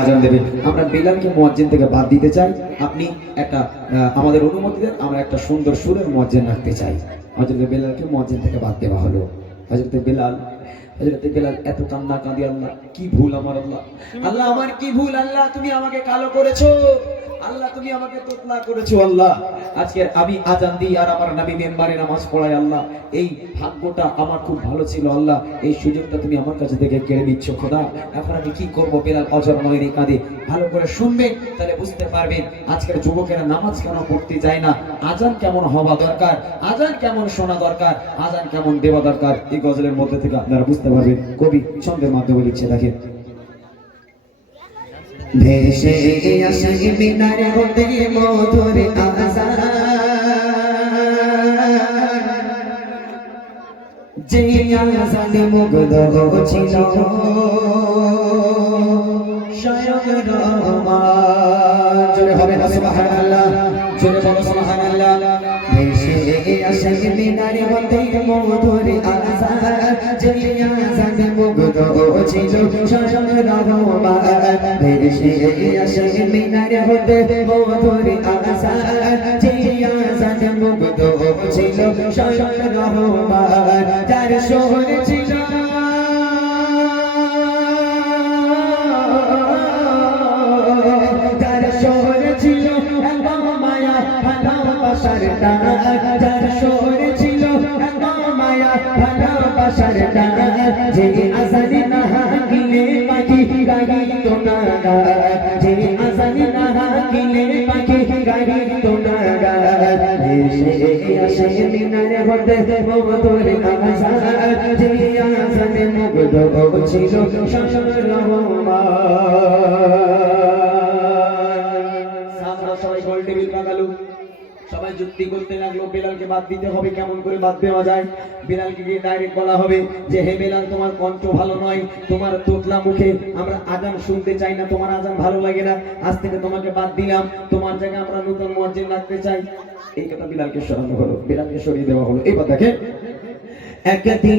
আজান দেবে আমরা বেলালকে মোয়াজ্জেন থেকে বাদ দিতে চাই। আপনি একটা আমাদের অনুমতি দেন আমরা একটা সুন্দর সুরের মোয়াজ্জেন রাখতে চাই। হজরত বেলালকে মোয়াজ্জেন থেকে বাদ দেওয়া হলো। হজরত বেলাল হযরত বেলাল এত কান্না কাঁদি আল্লাহ কি ভুল আমার আল্লাহ। আল্লাহ আমার কি ভুল আল্লাহ তুমি আমাকে কালো করেছ। আল্লাহ, তুমি আমাকে তোতলা করেছ আল্লাহ। আজকে আমি আজান দিই আর আমার নবী মেম্বারে নামাজ পড়াই আল্লাহ। এই ভাগ্যটা আমার খুব ভালো ছিল আল্লাহ। এই সুযোগটা তুমি আমার কাছে থেকে কেড়ে নিচ্ছ, খোদা। এখন আমি কি করব বেলাল অজর নয়নি কাঁদে ভালো করে শুনবেন, তাহলে বুঝতে পারবেন আজকের যুবকেরা নামাজ কেন পড়তে যায় না। আজান কেমন হওয়া দরকার? আজান কেমন শোনা দরকার? আজান কেমন দেওয়া দরকার? এই গজলের মধ্যে থেকে আপনারা বুঝতে পারবেন। কবি ছন্দের মাধ্যমে লিখছে দেখেন। ভেসে আসে, মিনার হতে মধুর আজান যে আজান মুগ্ধ ছিল স্বয়ং রহমান। জোরে হবে না, সুবহানাল্লাহ। জোরে বলো, সুবহানাল্লাহ। ছিল স্বয়ং রহমান ভেসে আসে মিনার হতে মধুর আজান যে আজান মুগ্ধ ছিল স্বয়ং রহমান যার শহরে মায়া মায়া ভালোবাসার টান যে এসে আসে মিনারে হতে মধুর আশা যে আসানে মুগ্ধ ছিল শাসন রহমান। আমরা যুক্তি করতে লাগল, বেলালকে বাদ দিতে হবে, কেমন করে বাদ দেওয়া যায়? বেলালকে গিয়ে ডাইরেক্ট বলা হবে যে, হে বেলাল, তোমার কণ্ঠ ভালো নয়, তোমার তোতলা মুখে আমরা আজান শুনতে চাই না, তোমার আজান ভালো লাগে না। আজ থেকে তোমাকে বাদ দিলাম, তোমার জায়গায় আমরা নতুন মসজিদ রাখতে চাই। এই কথা বেলালকে সরানো হলো, বেলালকে সরিয়ে দেওয়া হলো। এবার দেখে একদিন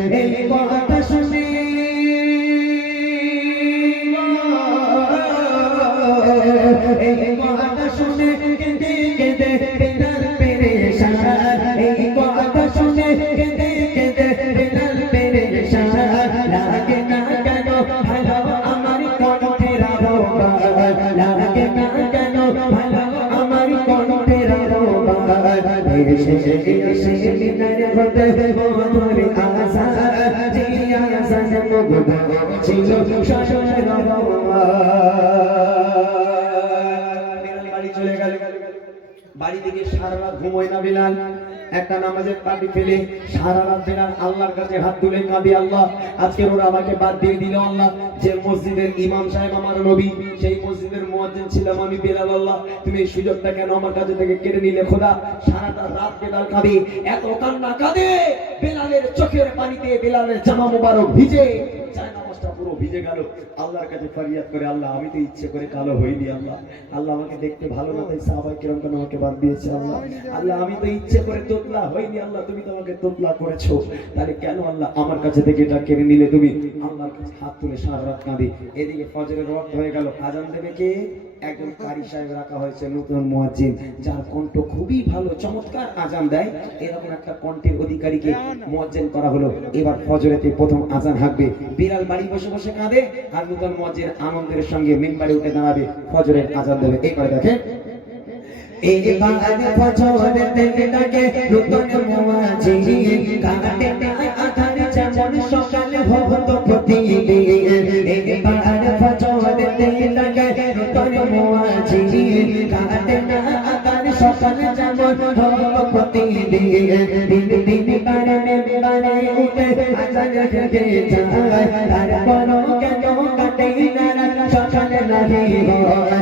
থেকে সারা রাত ঘুমোয় না বেলাল। একটা নামাজের পার্টি ফেলে সারা রাত বেলাল আল্লাহর কাছে হাত তুলে কাঁদে, আল্লাহ, আজকে ওরা আমাকে বাদ দিয়ে দিল, আল্লাহ, যে মসজিদের ইমাম সাহেব আমার নবী, সেই মসজিদের মুয়াজ্জিন ছিলাম আমি, বেলাল আল্লাহ, তুমি এই সুযোগটা কেন আমার কাছে থেকে কেড়ে নিলে খোদা? সারাটা রাত বেলাল কাঁদে, এত কান্না কাঁদে, বেলালের চোখের পানিতে বেলালের জামা মোবারক ভিজে ভিজে গেল। আল্লাহর কাছে ফরিয়াদ করে, আল্লাহ আমি তো ইচ্ছে করে কালো হইনি, আল্লাহ। আল্লাহ আমাকে দেখতে ভালো না, তাই সাহাবাই কিরম কেন আমাকে বাদ দিয়েছে, আল্লাহ? আল্লাহ আমি তো ইচ্ছে করে তোতলা হইনি, আল্লাহ, তুমি তো আমাকে তোতলা করেছ। তাহলে কেন আল্লাহ আমার কাছে থেকে এটা কেড়ে নিলে তুমি? আল্লাহর কাছে হাত তুলে সারা রাত কাঁদি। এদিকে ফজরের রক্ত হয়ে গেল। আজান দেবে কে? একজন কারি সাহেব রাখা হয়েছে নতুন মুয়াজ্জিন, যার কণ্ঠ খুবই ভালো, চমৎকার আজান দেয়। এরকম একটা কণ্ঠের অধিকারীকে মুয়াজ্জিন করা হলো। এবার ফজরেতে প্রথম আজান হাঁকবে। বিড়াল বাড়ি বসে বসে কাঁদে আর নতুন মুয়াজ্জিন আনন্দের সঙ্গে মিম্বারে উঠে দাঁড়াবে। ফজরের আজান দেবে। এইবার দেখেন এইবার ফজরে তেলে নতুন মোয়াজি কাটে আধার যেমন সকালে ভবত প্রতিদিন। মোয়াজি কাটে আধার সকালে যেমন ভবত প্রতিদিন দিন দিন বারে বারে উঠে আজান হেঁটে যায় তারপরও কেন কাটে না সকালে নাহি হয়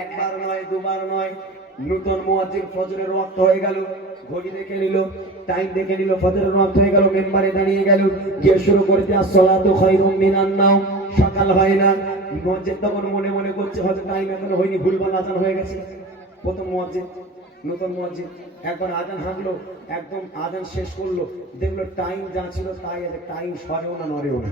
একবার নয়, দুবার নয়। নূতন মুয়াজ্জিন ফজরের ওয়াক্ত হয়ে গেল। ঘড়ি দেখে নিল টাইম দেখে নিল, ফজরের ওয়াক্ত হয়ে গেল, মেম্বারে দাঁড়িয়ে গেল। গিয়ে শুরু করে দেওয়া সলাতু খায়রুম নাও। সকাল হয় না। মুয়াজ্জিন তখন মনে মনে করছে হয়তো টাইম এখনও হয়নি, ভুলভাল আজান হয়ে গেছে। প্রথম মুয়াজ্জিন নতুন মসজিদ। একবার আজান হাঁকলো, একদম আজান শেষ করল। দেখল টাইম যা ছিল তাই আছে টাইম সরেও না, নড়েও না।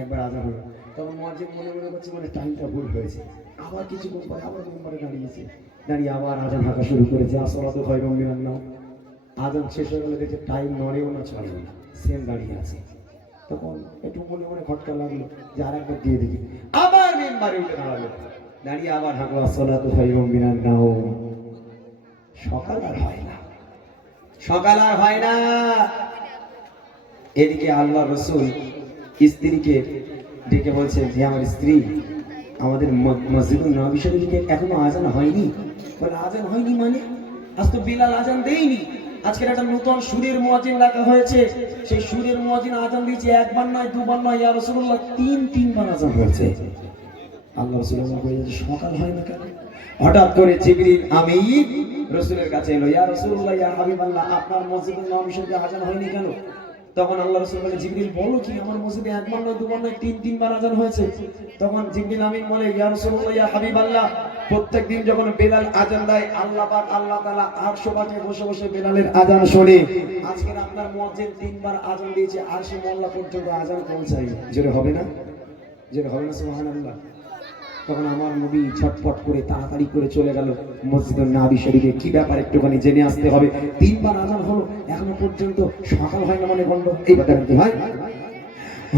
একবার আজান হলো। তখন মসজিদ মনে মনে করছে মানে টাইমটা ভুল হয়েছে। আবার কিছুক্ষণ পরে, আবার মেম্বারে দাঁড়িয়েছে। দাঁড়িয়ে আবার আজান হাঁকা শুরু করেছে। আসলা তো হয় রমিয়ার নাম আজান শেষ হয়ে গেলে দেখছে টাইম নড়েও না, চলেও না। সেম দাঁড়িয়ে আছে। তখন একটু মনে মনে খটকা লাগল যে আর একবার দিয়ে দিবি আবার মেম্বারে উঠে দাঁড়াল। দাঁড়িয়ে আবার হাঁকলো আসলা তো হয় রমিয়ার নাম সকাল আর হয় না। সকাল আর হয় না। এদিকে আল্লাহ রসুল স্ত্রীকে ডেকে বলছে যে আমার স্ত্রী, আমাদের মসজিদুল নবী শরীফে এখনও আজান হয়নি? বলে, আজান হয়নি মানে? আজ তো বিলাল আজান দেয়নি। আজকের একটা নতুন সুরের মুয়াজিন রাখা হয়েছে। সেই সুরের মুয়াজিন আজান দিয়েছে একবার নয়, দুবার নয়। ইয়া রাসূলুল্লাহ তিন তিনবার আজান হয়েছে। আল্লাহ বলেছে সকাল হয় না কেন? হঠাৎ করে জিবরিল আমিন রসুলের কাছে এলো, ইয়া রসুল্লাহ ইয়া হাবিবাল্লাহ, আপনার মসজিদের নাম শরীফে আজান হয়নি কেন? তখন আল্লাহ রসুল বলে, জিবরিল, বলো কি, আমার মসজিদে তিন আজান হয়েছে? তখন জিবরিল আমিন বলে, ইয়া রসুল্লাহ ইয়া হাবিবাল্লাহ প্রত্যেক দিন যখন বেলাল আজান দেয়, আল্লাহ পাক, আল্লাহ আটশো বসে বসে বেলালের আজান শোনে। আজকের আপনার মসজিদ তিনবার আজান দিয়েছে আর সে মোল্লা পর্যন্ত আজান পৌঁছায় যেটা হবে না? যেটা হবে না তখন আমার নবী ছটপট করে তাড়াতাড়ি করে চলে গেল মসজিদের নাবি শরীফে। কি ব্যাপার? একটুখানি জেনে আসতে হবে। তিনবার আজান হলো, এখনও পর্যন্ত সকাল হয় না মানে বন্ধ এই ব্যাপারে হয়?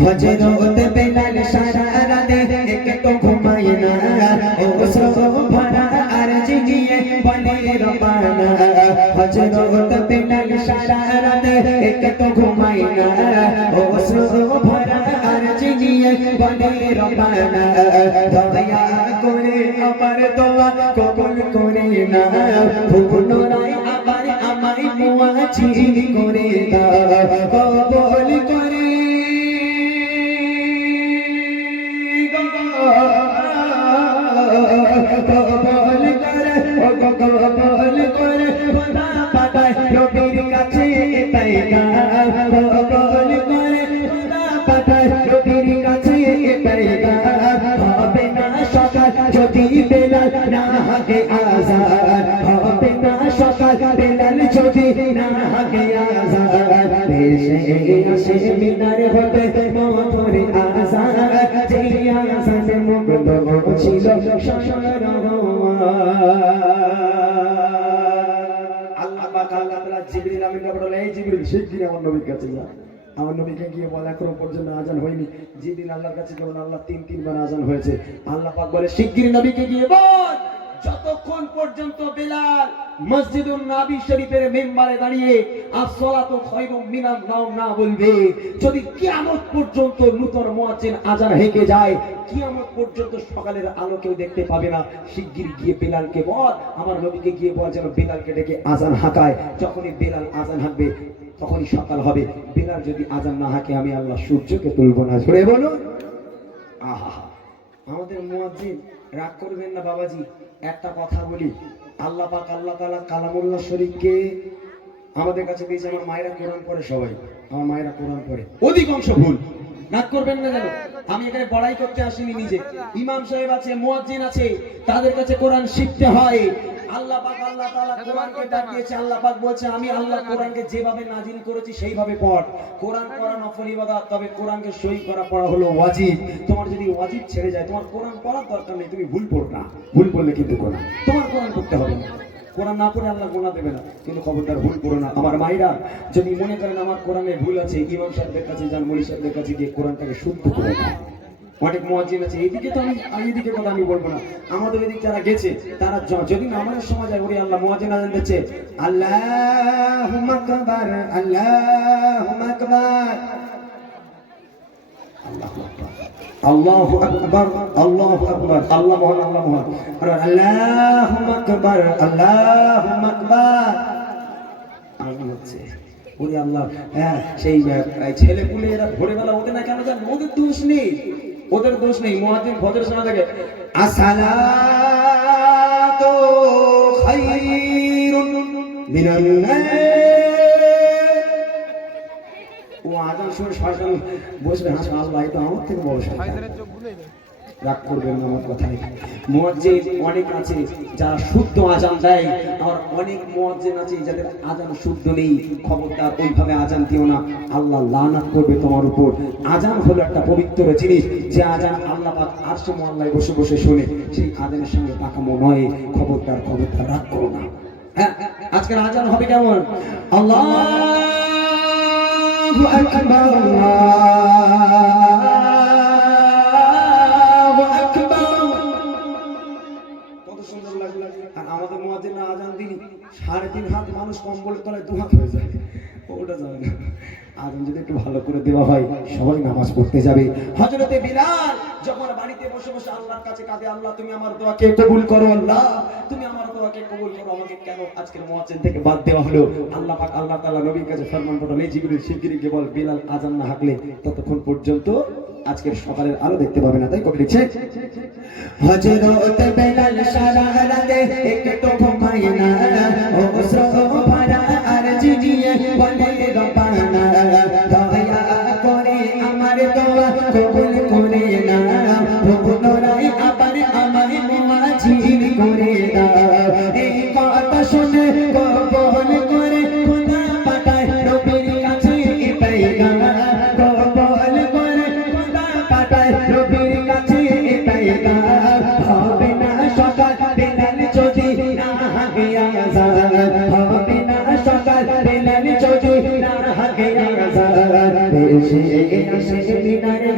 হজরত বেলাল সারা রাতে, এক তো ঘুমায় না। ও সব ভরা আর জিনিয়ে বলে রবানা হজরত বেলাল সারা রাতে, এক তো ঘুমায় না। ও সব ভরা আর জিনিয়ে বলে রবানা দয়া করে আমার দোয়া কবুল করে না কবল করে ও কবল করে খোদা পাঠায় নবীর কাছে এটাই গা কবল করে খোদা পাঠায় নবীর কাছে এটাই গা হবে সকাল বেলাল যদি না হাগে আজাদ দেশে আসে মিনারে হতে আল্লাহ পাক শিগগিরই আমার নবীর কাছে নবীকে গিয়ে বলে, এখনও পর্যন্ত আজান হয়নি। যেদিন আল্লাহর কাছে যেমন আল্লাহ তিন, তিনবার আজান হয়েছে। আল্লাহ পাক বলে শিগগির নবীকে গিয়ে বল। যতক্ষণ পর্যন্ত বেলাল মসজিদুল নবী শরীফের মেম্বারে দাঁড়িয়ে আসসালাতু খায়রুম মিনান নাও না বলবে, যদি কিয়ামত পর্যন্ত নূতন মুয়াজ্জিন আজান হেঁকে যায়, কিয়ামত পর্যন্ত সকালের আলো কেউ দেখতে পাবে না। শিগগির গিয়ে বেলালকে বল, আমার নবীকে গিয়ে বল যেন বেলালকে ডেকে আজান হাঁকায়। যখনই বেলাল আজান হাঁকবে, তখনই সকাল হবে। বেলাল যদি আজান না হাঁকে, আমি আল্লাহ সূর্যকে তুলবো না। ঝরে বলো আহা। আমাদের মুয়াজ্জিন, রাগ করবেন না বাবাজি, একটা কথা বলি। আল্লাহ পাক, আল্লাহ তালা কালামুল্লাহ শরীফকে আমাদের কাছে দিয়েছে, আমার মায়েরা কোরআন পড়ে সবাই। আমার মায়েরা কোরআন পড়ে। অধিকাংশ ভুল। রাগ করবেন না যেন আমি এখানে বড়াই করতে আসিনি নিজে। ইমাম সাহেব আছে, মুয়াজ্জিন আছে, তাদের কাছে কোরআন শিখতে হয়। আল্লাহ পাক আল্লাহ তাআলা কোরআনকে ডাক দিয়েছে আল্লাহ পাক বলছে আমি আল্লাহ কোরআনকে যেভাবে নাজিল করেছি সেইভাবে পড়। কোরআন পড়া নফল ইবাদত তবে কোরআনকে সই করা পড়া হলো ওয়াজিব। তোমার যদি ওয়াজিব ছেড়ে যায় তোমার কোরআন পড়ার দরকার নেই তুমি ভুল পড়ো না। ভুল পড়লে কিন্তু কোরআন তোমার কোরআন পড়তে হবে না। কোরআন না পড়ে আল্লাহ গোনা দেবে না। কিন্তু খবরদার ভুল করো না। আমার মায়েরা যদি মনে করেন আমার কোরআনে ভুল আছে ইমাম সাহেবদের কাছে যান মলি সাহেবদের কাছে গিয়ে কোরআনটাকে শুদ্ধ করে দেয় অনেক মহাজিন আছে? এইদিকে তো আমি আমি এদিকে কথা আমি বলব না। আমাদের এদিক যারা গেছে, তারা যদি আমাদের সমাজ যায়, ওরে আল্লাহ, মহাজিন আজান দিচ্ছে। আল্লাহ আকবার। আল্লাহ আকবার মহান, আল্লাহ আল্লাহ আল্লাহ আল্লাহ হ্যাঁ সেই ছেলে পুলে এরা ভোরবেলা ওঠে না কেন জানো? ওদের দোষ নেই। ওদের দোষ নেই মহাদিন ভদ্রের সময় থাকে। আসসালাতু খাইরুন মিনান নাম ও আজান শুনে শয়তান বসবে হাসা আল্লাহ এটা আমার থেকে বড় শয়তান। রাগ করবেন আমার কথায় মুয়াজ্জিন অনেক আছে যারা শুদ্ধ আজান দেয় আর অনেক মুয়াজ্জিন আছে যাদের আজান শুদ্ধ নেই। খবরদার ওইভাবে আজান দিও না। আল্লাহ লানাত করবে তোমার উপর। আজান হলো একটা পবিত্র জিনিস, যে আজান আল্লাহ পাক আরশে মোয়াল্লায় বসে বসে শুনে। সেই আজানের সঙ্গে পাকামো নয়। খবরদার খবরদার, রাগ করো না। হ্যাঁ আজকের আজান হবে কেমন? আল্লাহ আকবার। আর আমাদের মুয়াজ্জিন না আজান দিন সাড়ে তিন হাত মানুষ কম্বলের তলায় দু হাত হয়ে যায়। ওটা যাবে না। আজান যদি একটু ভালো করে দেওয়া হয়, সবাই নামাজ পড়তে যাবে। হযরতে বিলাল যখন বাড়িতে বসে বসে আল্লাহর কাছে কাঁদে, আল্লাহ, তুমি আমার দোয়াকে কবুল করো, আল্লাহ। তুমি আমার দোয়াকে কবুল করো। আমাকে কেন আজকের মুয়াজ্জিন থেকে বাদ দেওয়া হলো? আল্লাহ পাক, আল্লাহ তাআলা নবীর কাছে ফরমান পাঠালেন এই জিবরিল শিগগিরই বল, বিলাল আজান না হাঁকলে ততক্ষণ পর্যন্ত আজকের সকালের আলো দেখতে পাবে না। তাই কবি লিখছে হজরত বেলাল সারা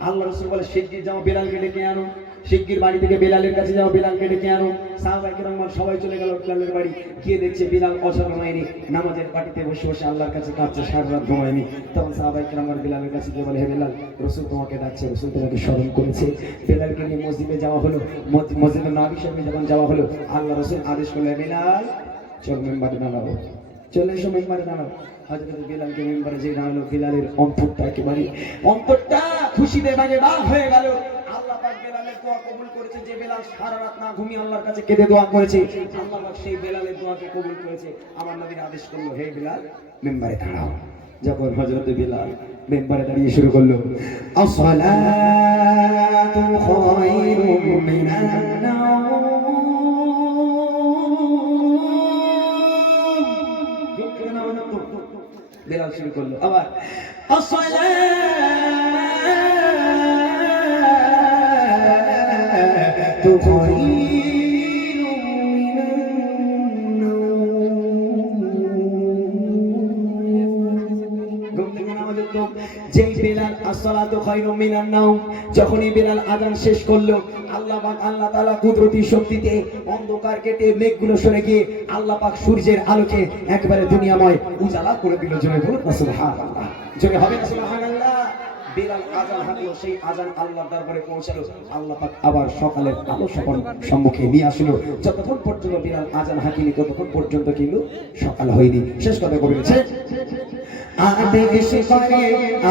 আল্লাহ রাসূল বলে, শিগগির যাও বেলালকে ডেকে আনো। শিগগির বাড়ি থেকে বেলালের কাছে যাও, বেলালকে ডেকে আনো। সাহাবায়ে কেরাম সবাই চলে গেল বেলালের বাড়ি। গিয়ে দেখছে বেলাল অসার ঘুমায়নি নামাজের পাটিতে বসে বসে আল্লাহর কাছে কাঁদছে সারা রাত ঘুমায়নি। তখন সাহাবায়ে কেরাম বেলালের কাছে গিয়ে বলে, হে বেলাল, রসুল তোমাকে ডাকছে, রসুল তোমাকে স্মরণ করেছে। বেলালকে নিয়ে মসজিদে যাওয়া হলো। মসজিদ- মসজিদে নাবি সাহেবে যখন যাওয়া হলো, আল্লাহ রসুল আদেশ করলে বেলাল, চল মেম্বারে দাঁড়াবো চলে এসো মেম্বারে দাঁড়াও। হযরত বিলালকে মেম্বারে যে দাঁড়াল। বিলালের অন্তরটা একেবারে, অন্তরটা খুশিতে ভাগে বাঘ হয়ে গেল। আল্লাহ করেছে, যে বেলাল কাছে দোয়া করেছে সেই দোয়াকে করেছে। আদেশ করল, হে মেম্বারে দাঁড়াও। যখন হযরত বিলাল মেম্বারে দাঁড়িয়ে শুরু করল, আসসালাতু বেলাল শুরু করল, আবার যখনই বেলাল আজান শেষ করল আল্লাহ পাক আল্লাহ তাআলা কুদরতি শক্তিতে অন্ধকার কেটে মেঘগুলো সরে গিয়ে আল্লাহ পাক সূর্যের আলোকে একবারে দুনিয়াময় উজালা করে দিল জোরে বলুন, সুবহানাল্লাহ। জোরে হবে না সুবহানাল্লাহ? বেলাল আজান হাঁকলো সেই আজান আল্লাহর দরবারে পৌঁছালো। আল্লাহ পাক আবার সকালের আলো সকাল সম্মুখে নিয়ে আসলো। যতক্ষণ পর্যন্ত বেলাল আজান হাঁকিনি ততক্ষণ পর্যন্ত কিন্তু সকাল হয়নি। শেষ কথা বলেছে আদেশ করে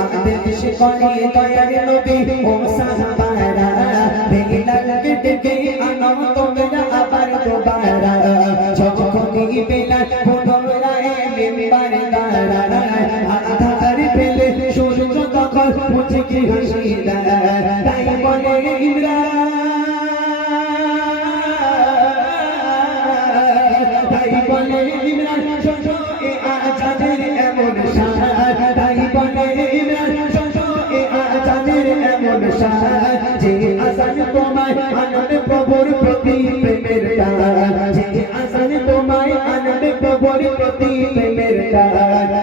আদেশ করে দয়ার নবী ও সাহাবারা বেলালকে ডেকে আনো তোমরা আবার দোবারা। যখনই বেলাল তখন মুছে কি হাসি তাই বলে ইমরান তাই বলে ইমরান শোনো এ আজাদের এমন সার তাই বলে ইমরান শোনো এ আজাদের এমন সার যে আজান তোমায় আনন্দ প্রভুর প্রতি প্রেমের ডাক